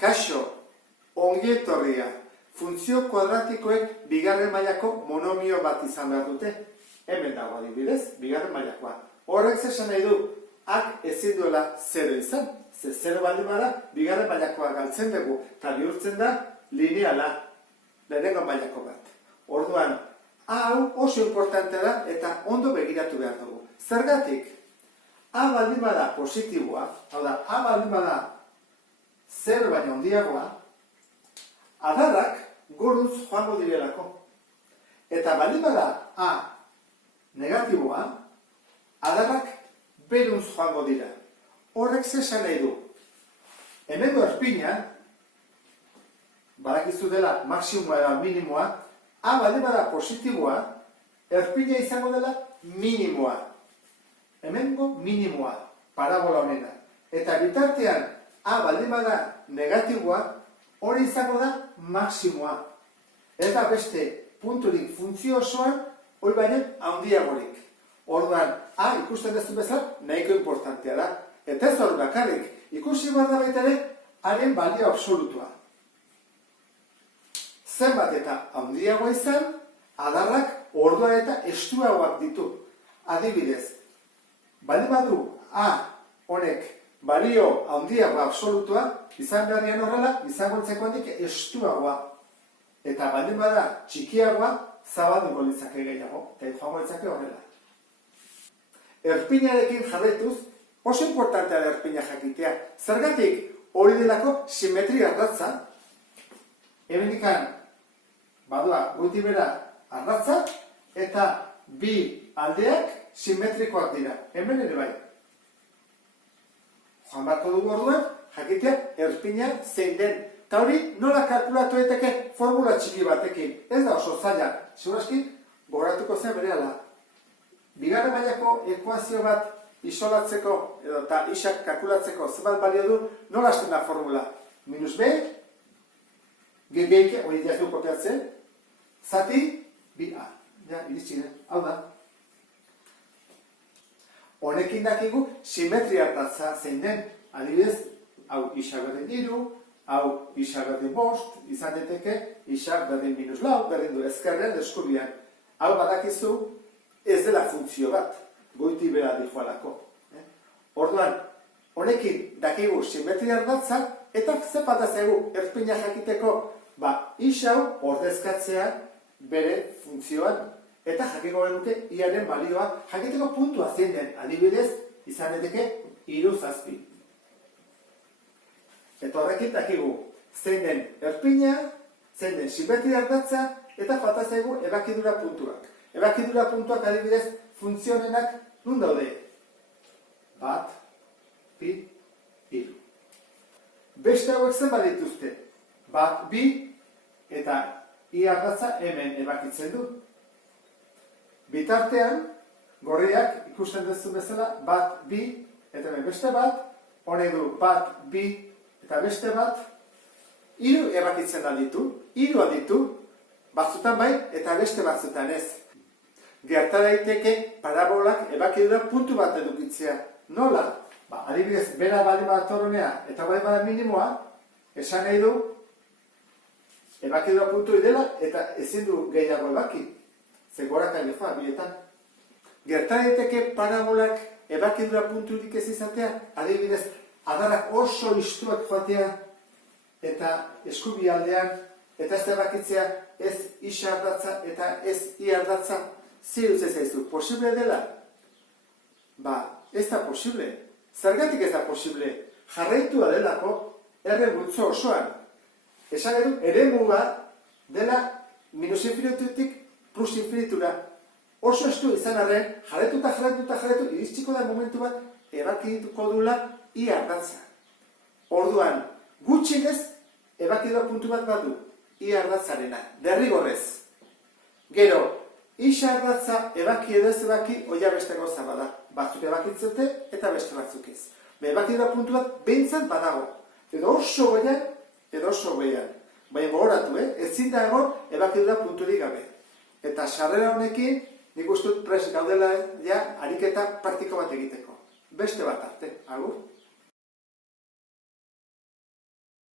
Kaixo, ongi etorria, funtzio kuadratikoek bigarren mailako monomio bat izan behar dute. Hemen dago adibidez, bigarren mailakoa. Horrek esan nahi du, ak ezin duela 0 izan. Ze 0 baldin bada, bigarren mailakoa galtzen dugu, eta bihurtzen da lineala, lehenengo mailako bat. Orduan, hau oso importante da eta ondo begiratu behar dugu. Zergatik, A baldin bada positiboa, hau da, A baldin bada 0 baino handiagoa, adarrak goruz joango direlako. Eta baldin bada A negatiboa, adarrak beruntz joango dira. Horrek zesan nahi du. Hemengo erpina, badakizu dela maksimoa edo minimoa, A baldin bada positiboa, erpina izango dela minimoa. Hemengo minimoa, parabola honena. Eta bitartean, A baldin bada negatiboa, hori izango da maksimoa. Eta beste punturik funtzio osoan, hori baino handiagorik. Orduan, A ikusten duzu bezala, nahiko importantea da. Eta ez hor bakarrik, ikusi behar da baita ere, haren balio absolutua. Zenbat eta handiagoa izan, adarrak ordua eta estuagoak ditu. Adibidez, baldin badu A honek balio handiagoa absolutua, izan beharrian horrela, izangontzeko handik estuagoa. Eta baldin bada txikiagoa, zabalduko litzake gehiago, eta joango litzake horrela. Erpinarekin jarraituz, oso importantea da erpina jakitea. Zergatik hori delako simetria ardatza, hemendikan badua goiti bera ardatza, eta bi aldeak simetrikoak dira. Hemen ere bai. Joan barko dugu orduan, jakitea erpina zein den. Eta hori nola kalkulatu daiteke formula txiki batekin. Ez da oso zaila. Segurazki, gogoratuko zen berehala. Bigarren mailako ekuazio bat isolatzeko edo eta isak kalkulatzeko zenbat balio du, nola hasten da formula? Minus B, G-geike, hori diaztu kopiatzen, zati, B-A. Ja, iritsi da. Hau da. Honekin dakigu simetria hartatza zein den. Adibidez, hau isak berdin 3, hau isak berdin 5, izan daiteke isak berdin minus 4, berdin du ezkerrean, eskubian. Hau badakizu ez dela funtzio bat, goiti bera dijoalako. Orduan, honekin dakigu simetria ardatza, eta ze falta zaigu erpina jakiteko, is hau ordezkatzea bere funtzioan, eta jakiko genuke iaren balioa, jakiteko puntua zein den, adibidez, izan daiteke 3 zazpi. Eta horrekin dakigu zein den erpina, zein den simetria ardatza, eta falta zaigu ebakidura puntuak. Ebakidura puntuak adibidez funtzionenak nun daude? 1, 2, 3. Beste hauek zenbat dituzte? 1, 2, eta I ardatza hemen ebakitzen du. Bitartean, gorriak ikusten duzu bezala 1, 2, eta hemen beste bat, honek du 1, 2, eta beste bat, 3 ebakitzen da ditu, 3 ditu, batzutan bai, eta beste batzutan ez. Gerta daiteke parabolak ebakidura puntu bat edukitzea. Nola? Adibidez, bera baldin bat torronea eta bai bada minimoa, esan nahi du ebakidura puntu dela eta ezin du gehiago ebaki. Ze goraka joa, bietan. Gerta daiteke parabolak ebakidura punturik ez izatea, adibidez, adarrak oso listuak joatea eta eskubi aldean, eta ez ebakitzea ez is ardatza eta ez I ardatza. Zer duz ez aizu, posible dela? Ez da posible. Zergatik ez da posible? Jarraitua delako erre multzo osoan. Esan edu, eremua dela minus infinitutik plus infinitura. Oso estu izan arren, jarraitu, iritsiko da momentu bat, ebakituko dula I ardatza. Orduan, gutxinez, ebakidura puntu bat badu, I ardatzarena, derrigorrez. Gero, is ardatza ebaki edo ez ebaki, oia beste gauza bada. Batzuk ebakitzete eta beste batzuk ez. Ebakidura puntu bat behintzat badago. Edo oso goian, edo oso goian. Baina gogoratu, ezin da egon ebakidura punturik gabe. Eta sarrera honekin, nik uste dut prest gaudela ariketa praktiko bat egiteko. Beste bat arte, agur.